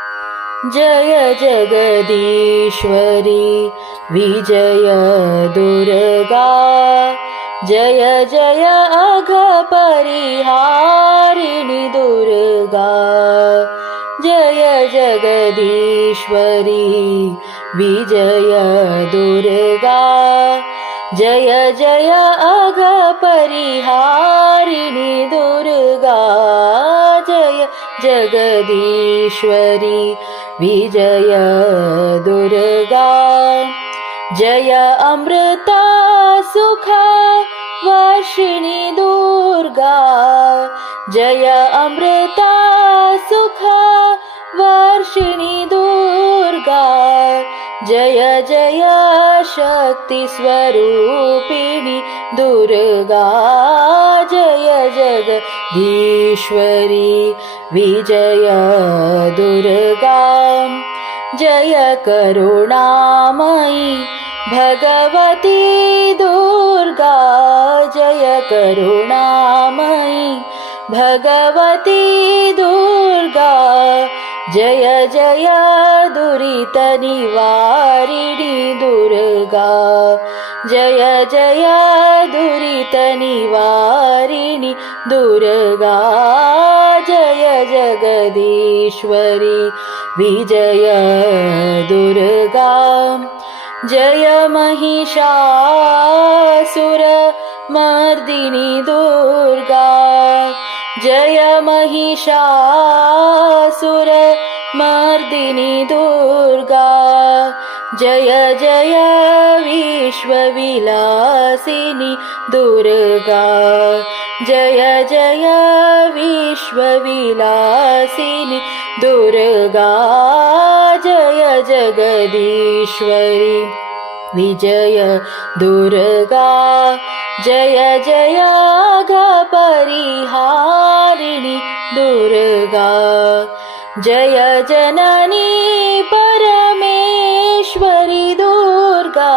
जय जगदीश्वरी विजय दुर्गा। जय जय अघपरिहारिणि दुर्गा। जय जगदीश्वरी विजय दुर्गा। जय जय अघपरिहारिणि दुर्गा। जय जगदीश्वरी विजय दुर्गा। जय अमृता सुखा वर्षिणि दुर्गा। जय अमृता सुखा वर्षिणि दुर्गा। जय जय शक्ति स्वरूपिणि दुर्गा। जय जगदीश्वरी विजय दुर्गा। जय करुणामयी भगवती दुर्गा। जय करुणामयी भगवती दुर्गा। जय जय दुरितनिवारिणि दुर्गा। जय जय दुरितनिवारिणि दुर्गा। जय जगदीश्वरी विजय दुर्गा। जय महिषासुरमर्दिनि दुर्गा। जय महिषासुरमर्दिनि दुर्गा। जय जय विश्वविलासिनि दुर्गा। जय जय विश्वविलासिनि दुर्गा। जय जगदीश्वरी विजय दुर्गा। जय जय अघपरिहारिणि दुर्गा। जय जननी परमेश्वरी दुर्गा।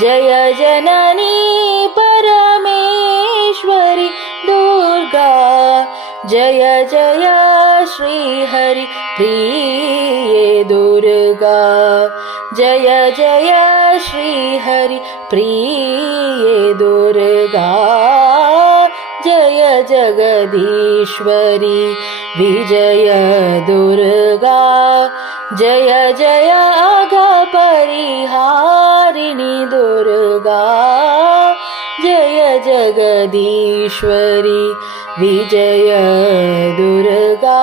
जय जननी परमेश्वरी दुर्गा। जय जय श्रीहरि प्रिये दुर्गा। जय जय श्रीहरि प्रिये दुर्गा। जय जगदीश्वरी विजय दुर्गा। जय जय अघपरिहारिणि दुर्गा। जय जगदीश्वरी विजय दुर्गा।